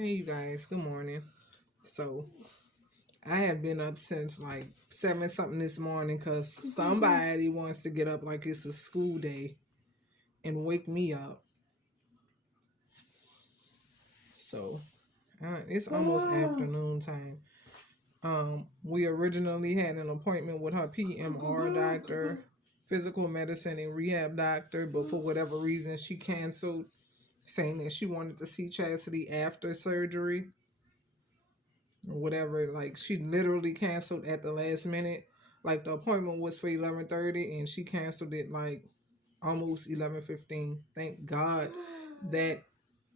Hey, you guys, good morning. So, I have been up since like 7 something this morning because somebody wants to get up like it's a school day and wake me up. So, it's almost afternoon time. We originally had an appointment with her PMR doctor, physical medicine and rehab doctor, but for whatever reason, she canceled, saying that she wanted to see Chastity after surgery or whatever. Like she literally canceled at the last minute. Like the appointment was for 11:30 and she canceled it like almost 11:15. Thank God that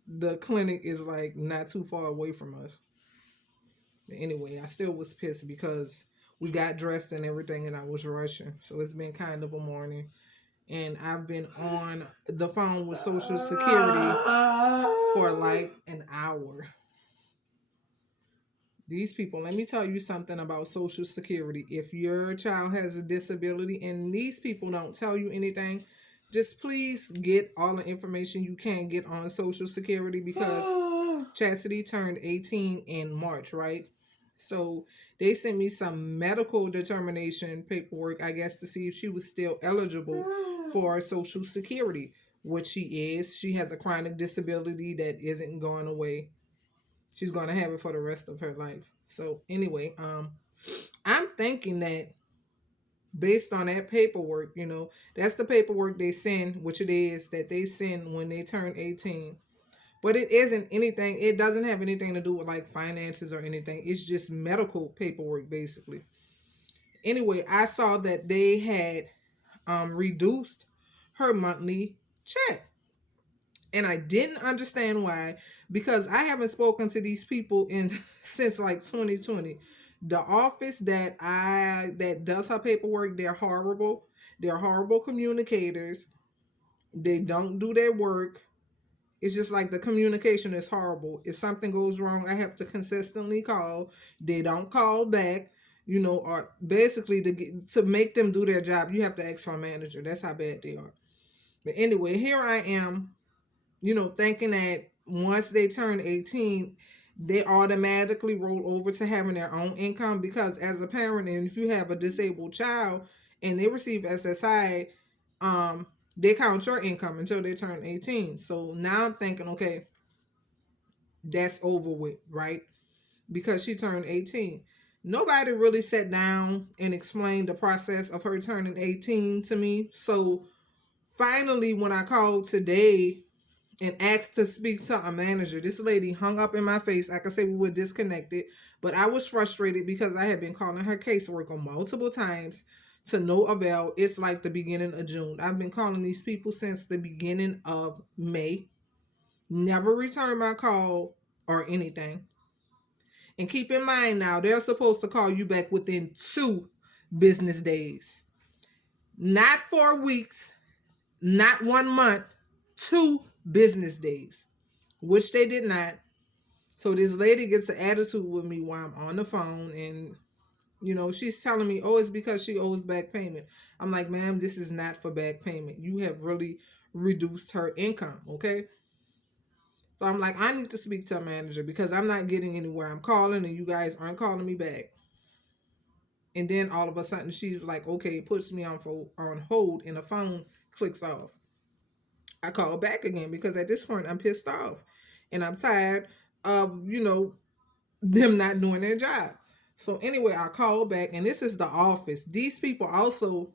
the clinic is like not too far away from us. But anyway, I still was pissed because we got dressed and everything and I was rushing. So it's been kind of a morning. And I've been on the phone with Social Security for like an hour. These people, let me tell you something about Social Security. If your child has a disability and these people don't tell you anything, just please get all the information you can get on Social Security because Chastity turned 18 in March, right? So they sent me some medical determination paperwork, I guess, to see if she was still eligible for Social Security, which she is. She has a chronic disability that isn't going away. She's going to have it for the rest of her life. So anyway, I'm thinking that based on that paperwork, that's the paperwork they send, which it is that they send when they turn 18. But it isn't anything, it doesn't have anything to do with like finances or anything. It's just medical paperwork basically. Anyway, I saw that they had reduced her monthly check. And I didn't understand why, because I haven't spoken to these people in since like 2020. The office that does her paperwork, they're horrible. They're horrible communicators. They don't do their work. It's just like the communication is horrible. If something goes wrong, I have to consistently call. They don't call back, or basically to make them do their job, you have to ask for a manager. That's how bad they are. But anyway, here I am, thinking that once they turn 18, they automatically roll over to having their own income because as a parent, and if you have a disabled child and they receive SSI, they count your income until they turn 18. So now I'm thinking, okay, that's over with, right? Because she turned 18. Nobody really sat down and explained the process of her turning 18 to me. So finally, when I called today and asked to speak to a manager, this lady hung up in my face. I could say we were disconnected, but I was frustrated because I had been calling her caseworker multiple times to no avail. It's like the beginning of June. I've been calling these people since the beginning of May. Never returned my call or anything. And keep in mind now, they're supposed to call you back within 2 business days. Not 4 weeks, not 1 month, 2 business days, which they did not. So this lady gets an attitude with me while I'm on the phone, and she's telling me, oh, it's because she owes back payment. I'm like, ma'am, this is not for back payment. You have really reduced her income, okay? So I'm like, I need to speak to a manager because I'm not getting anywhere. I'm calling and you guys aren't calling me back. And then all of a sudden she's like, okay, puts me on hold and the phone clicks off. I call back again because at this point I'm pissed off and I'm tired of, them not doing their job. So anyway, I call back and this is the office. These people also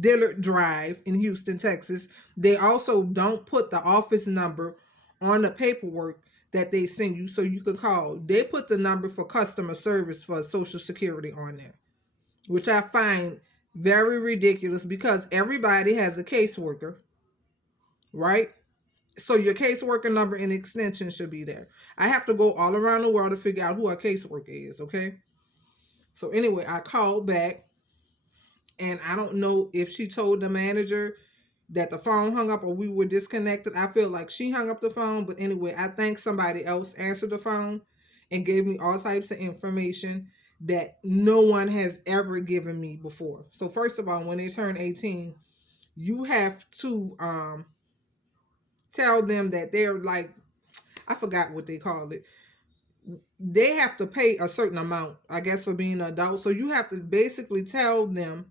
Dillard Drive in Houston, Texas. They also don't put the office number on the paperwork that they send you so you can call. They put the number for customer service for Social Security on there, which I find very ridiculous because everybody has a caseworker, right? So your caseworker number and extension should be there. I have to go all around the world to figure out who a caseworker is, okay? So anyway, I called back and I don't know if she told the manager that the phone hung up or we were disconnected. I feel like she hung up the phone, but anyway, I think somebody else answered the phone and gave me all types of information that no one has ever given me before. So first of all, when they turn 18, you have to tell them that they're like, I forgot what they call it. They have to pay a certain amount, I guess, for being an adult. So you have to basically tell them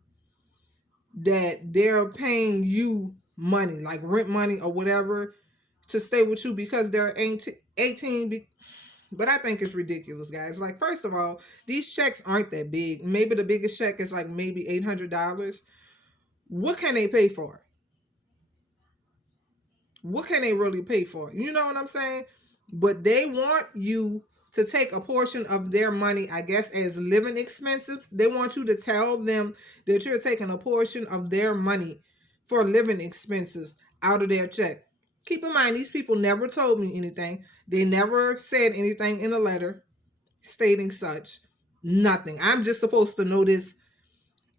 that they're paying you money, like rent money or whatever, to stay with you because they're 18. But I think it's ridiculous, guys. Like, first of all, these checks aren't that big. Maybe the biggest check is like maybe $800. What can they pay for? What can they really pay for? You know what I'm saying? But they want you to take a portion of their money, I guess, as living expenses. They want you to tell them that you're taking a portion of their money for living expenses out of their check. Keep in mind, these people never told me anything. They never said anything in a letter stating such. Nothing. I'm just supposed to know this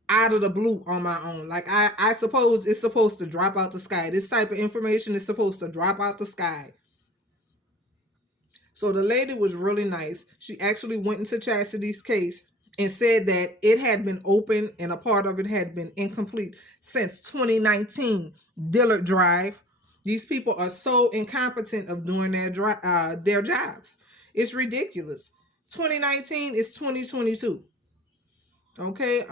out of the blue on my own. Like, I suppose it's supposed to drop out the sky. This type of information is supposed to drop out the sky. So the lady was really nice. She actually went into Chastity's case and said that it had been open and a part of it had been incomplete since 2019. Dillard Drive. These people are so incompetent of doing their jobs. It's ridiculous. 2019 is 2022. Okay.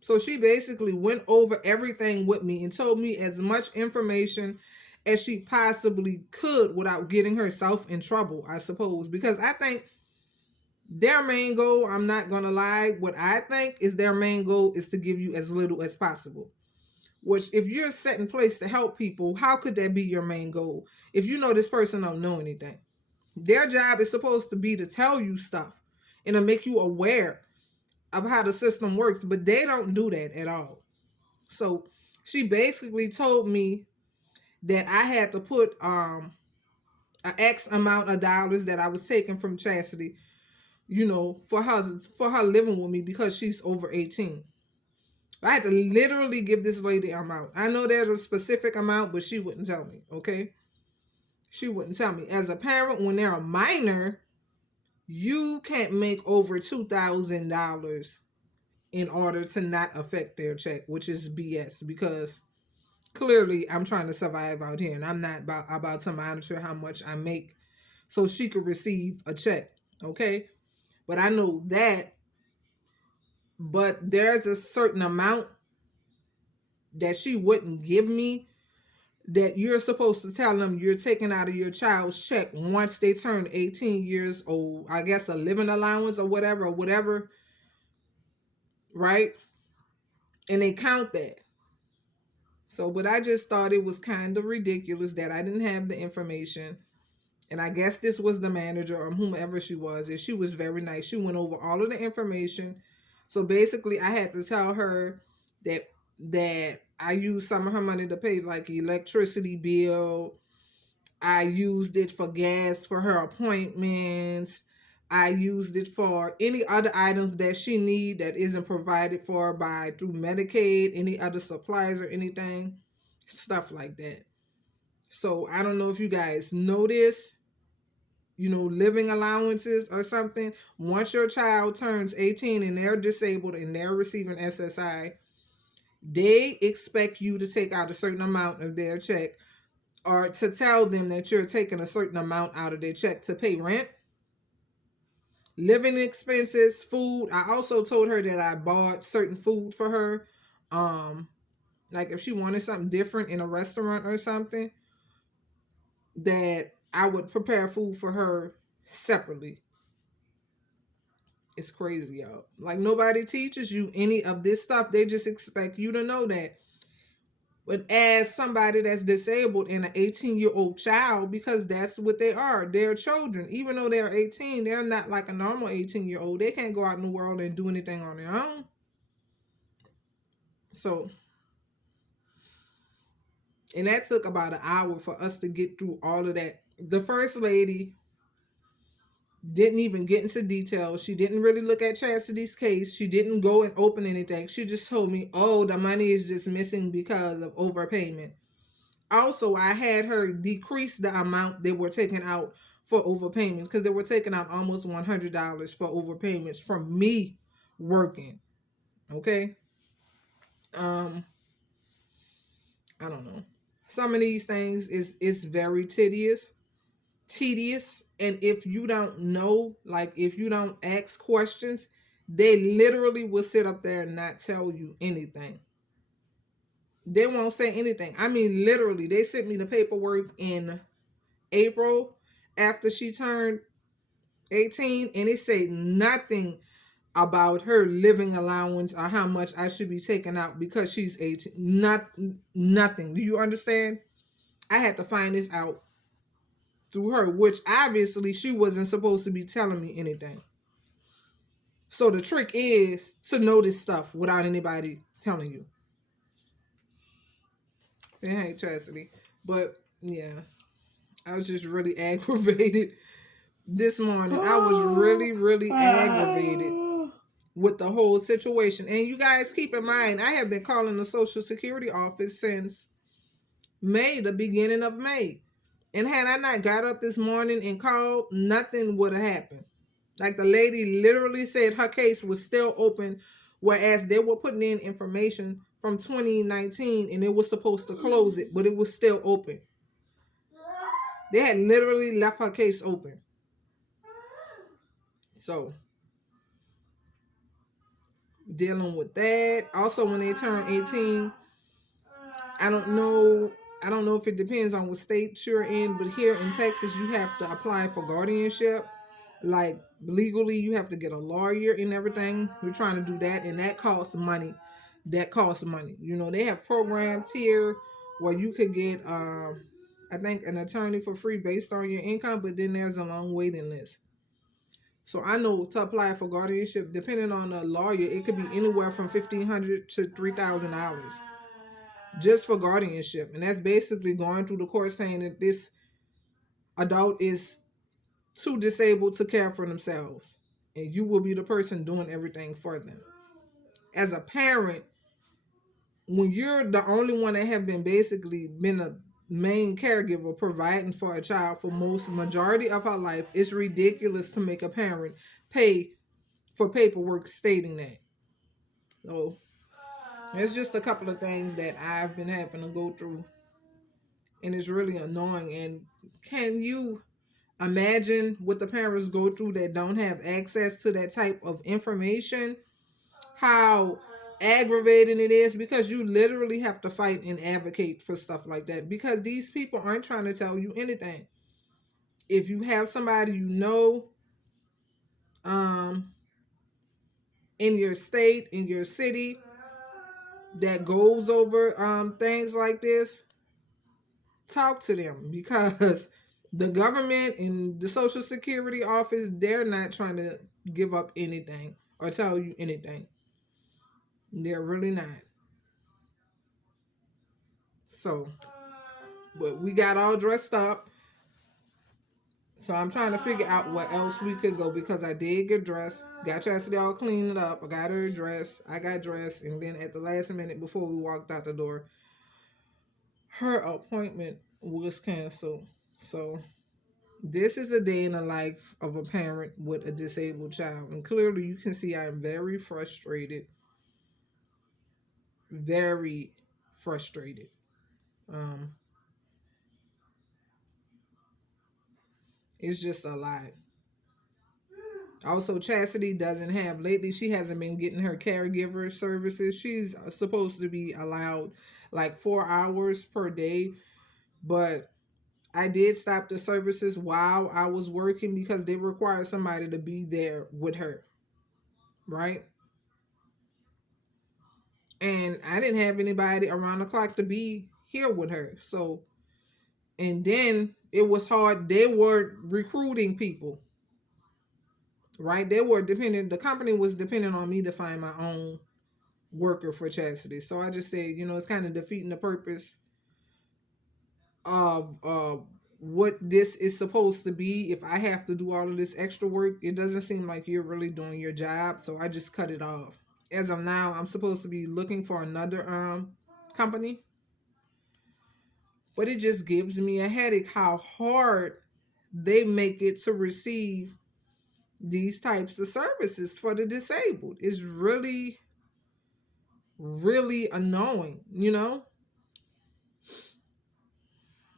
So she basically went over everything with me and told me as much information as she possibly could without getting herself in trouble, I suppose. Because I think their main goal, I'm not going to lie, what I think is their main goal is to give you as little as possible. Which, if you're set in place to help people, how could that be your main goal if you know this person don't know anything? Their job is supposed to be to tell you stuff and to make you aware of how the system works, but they don't do that at all. So she basically told me that I had to put an X amount of dollars that I was taking from Chastity, for her living with me because she's over 18. I had to literally give this lady an amount. I know there's a specific amount, but she wouldn't tell me, okay? She wouldn't tell me. As a parent, when they're a minor, you can't make over $2,000 in order to not affect their check, which is BS, because clearly I'm trying to survive out here and I'm not about to monitor how much I make so she could receive a check, okay? But I know that, but there's a certain amount that she wouldn't give me that you're supposed to tell them you're taking out of your child's check once they turn 18 years old. I guess a living allowance or whatever, right? And they count that. So, but I just thought it was kind of ridiculous that I didn't have the information. And I guess this was the manager or whomever she was. And she was very nice. She went over all of the information. So basically, I had to tell her that I used some of her money to pay like electricity bill. I used it for gas for her appointments. I used it for any other items that she need that isn't provided for through Medicaid, any other supplies or anything, stuff like that. So I don't know if you guys notice, living allowances or something. Once your child turns 18 and they're disabled and they're receiving SSI, they expect you to take out a certain amount of their check or to tell them that you're taking a certain amount out of their check to pay rent, living expenses, food. I also told her that I bought certain food for her. Like if she wanted something different in a restaurant or something, that I would prepare food for her separately. It's crazy, y'all. Like nobody teaches you any of this stuff. They just expect you to know that. But as somebody that's disabled and an 18-year-old child, because that's what they are, they're children. Even though they're 18, they're not like a normal 18-year-old. They can't go out in the world and do anything on their own. So, and that took about an hour for us to get through all of that. The first lady didn't even get into detail. She didn't really look at Chastity's case. She didn't go and open anything. She just told me, oh, the money is just missing because of overpayment. Also, I had her decrease the amount they were taking out for overpayments because they were taking out almost $100 for overpayments from me working. Okay? I don't know. Some of these things is very tedious. tedious. And if you don't know, like if you don't ask questions, they literally will sit up there and not tell you anything. They won't say anything. I mean, literally, they sent me the paperwork in April after she turned 18, and it said nothing about her living allowance or how much I should be taking out because she's 18. Nothing. Do you understand? I had to find this out through her, which obviously she wasn't supposed to be telling me anything. So the trick is to know this stuff without anybody telling you. It ain't Chastity. But yeah, I was just really aggravated this morning. I was really, really aggravated with the whole situation. And you guys keep in mind, I have been calling the Social Security office since May, the beginning of May. And had I not got up this morning and called, nothing would have happened. Like the lady literally said her case was still open, whereas they were putting in information from 2019 and it was supposed to close it, but it was still open. They had literally left her case open. So, dealing with that. Also, when they turn 18, I don't know if it depends on what state you're in, but here in Texas, you have to apply for guardianship. Like, legally, you have to get a lawyer and everything. We're trying to do that, and that costs money. You know, they have programs here where you could get, I think, an attorney for free based on your income, but then there's a long waiting list. So I know to apply for guardianship, depending on the lawyer, it could be anywhere from $1,500 to $3,000 just for guardianship. And that's basically going through the court saying that this adult is too disabled to care for themselves. And you will be the person doing everything for them. As a parent, when you're the only one that have been a main caregiver providing for a child for majority of her life, it's ridiculous to make a parent pay for paperwork stating that. So it's just a couple of things that I've been having to go through, and it's really annoying. And can you imagine what the parents go through that don't have access to that type of information? How aggravating it is, because you literally have to fight and advocate for stuff like that, because these people aren't trying to tell you anything. If you have somebody in your state, in your city, that goes over things like this, talk to them, because the government and the Social Security office, they're not trying to give up anything or tell you anything. They're really not. So, but we got all dressed up. So I'm trying to figure out what else we could go, because I did get dressed. Got Chastity all cleaned up. I got her dressed. I got dressed. And then at the last minute before we walked out the door, her appointment was canceled. So this is a day in the life of a parent with a disabled child. And clearly you can see I am very frustrated. Very frustrated. It's just a lot. Also, Chastity doesn't have, lately, she hasn't been getting her caregiver services. She's supposed to be allowed like 4 hours per day. But I did stop the services while I was working because they require somebody to be there with her. Right? And I didn't have anybody around the clock to be here with her. So, and then it was hard. They were recruiting people. Right? The company was depending on me to find my own worker for Chastity. So I just said, it's kind of defeating the purpose of what this is supposed to be. If I have to do all of this extra work, it doesn't seem like you're really doing your job. So I just cut it off. As of now, I'm supposed to be looking for another company. But it just gives me a headache how hard they make it to receive these types of services for the disabled. It's really, really annoying,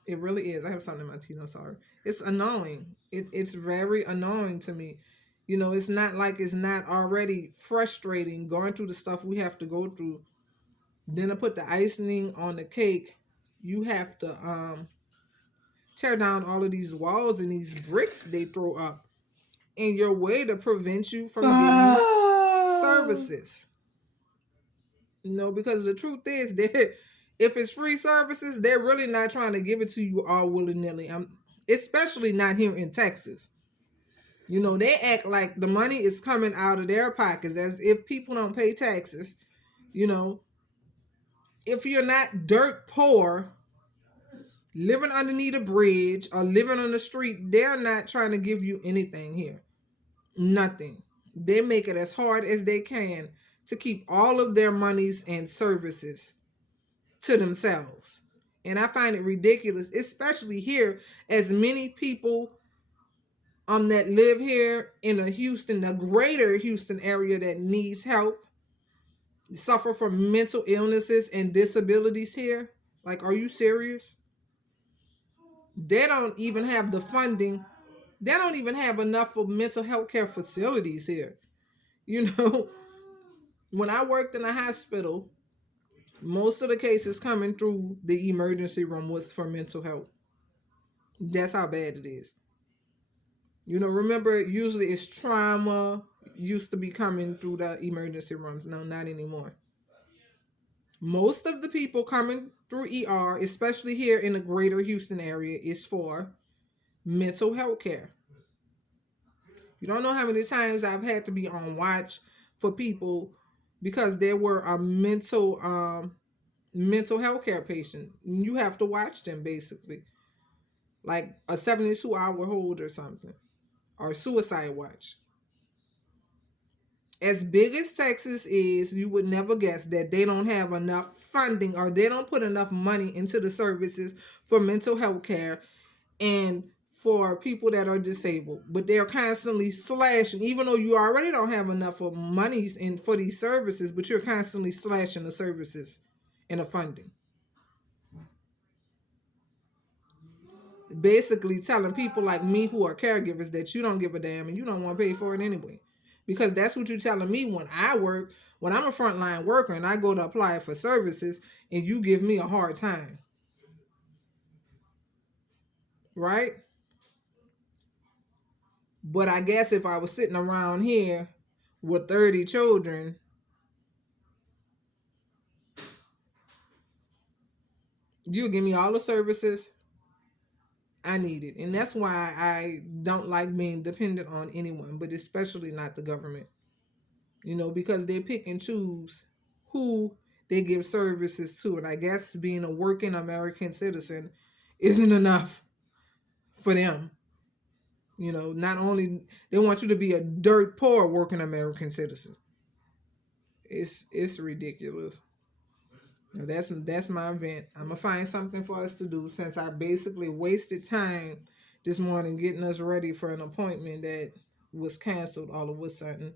It really is. I have something in my teeth. I'm sorry. It's annoying. It's very annoying to me. It's not like it's not already frustrating going through the stuff we have to go through. Then to put the icing on the cake, you have to tear down all of these walls and these bricks they throw up in your way to prevent you from getting services. Because the truth is that if it's free services, they're really not trying to give it to you all willy-nilly. Especially not here in Texas. They act like the money is coming out of their pockets as if people don't pay taxes. If you're not dirt poor, living underneath a bridge or living on the street, they're not trying to give you anything here. Nothing. They make it as hard as they can to keep all of their monies and services to themselves. And I find it ridiculous, especially here, as many people that live here in the greater Houston area that needs help, suffer from mental illnesses and disabilities here. Like, are you serious? They don't even have the funding. They don't even have enough for mental health care facilities here. When I worked in a hospital, most of the cases coming through the emergency room was for mental health. That's how bad it is. Remember, usually it's trauma used to be coming through the emergency rooms. No, not anymore. Most of the people coming through ER, especially here in the greater Houston area, is for mental health care. You don't know how many times I've had to be on watch for people because they were a mental health care patient. You have to watch them, basically, like a 72-hour hold or something, or suicide watch. As big as Texas is, you would never guess that they don't have enough funding or they don't put enough money into the services for mental health care and for people that are disabled. But they're constantly slashing, even though you already don't have enough of monies for these services, but you're constantly slashing the services and the funding. Basically telling people like me who are caregivers that you don't give a damn and you don't want to pay for it anyway. Because that's what you're telling me when I work, when I'm a frontline worker and I go to apply for services and you give me a hard time. Right? But I guess if I was sitting around here with 30 children, you'll give me all the services I needed. And that's why I don't like being dependent on anyone, but especially not the government. Because they pick and choose who they give services to. And I guess being a working American citizen isn't enough for them. Not only they want you to be a dirt poor working American citizen. It's ridiculous. That's my event. I'm gonna find something for us to do since I basically wasted time this morning getting us ready for an appointment that was canceled all of a sudden.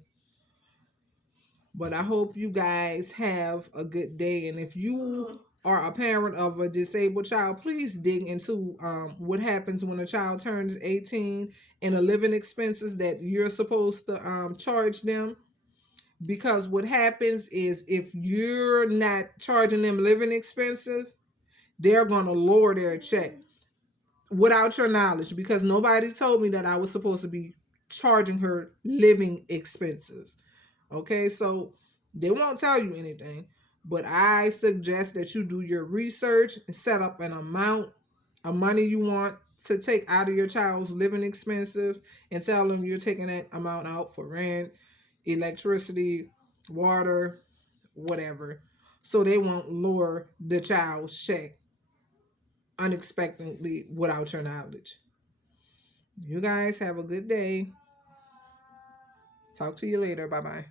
But I hope you guys have a good day. And if you are a parent of a disabled child, please dig into what happens when a child turns 18 and the living expenses that you're supposed to charge them. Because what happens is if you're not charging them living expenses, they're going to lower their check without your knowledge, because nobody told me that I was supposed to be charging her living expenses. Okay, so they won't tell you anything, but I suggest that you do your research and set up an amount of money you want to take out of your child's living expenses and tell them you're taking that amount out for rent, electricity, water, whatever, so they won't lower the child's check unexpectedly without your knowledge. You guys have a good day. Talk to you later. Bye-bye.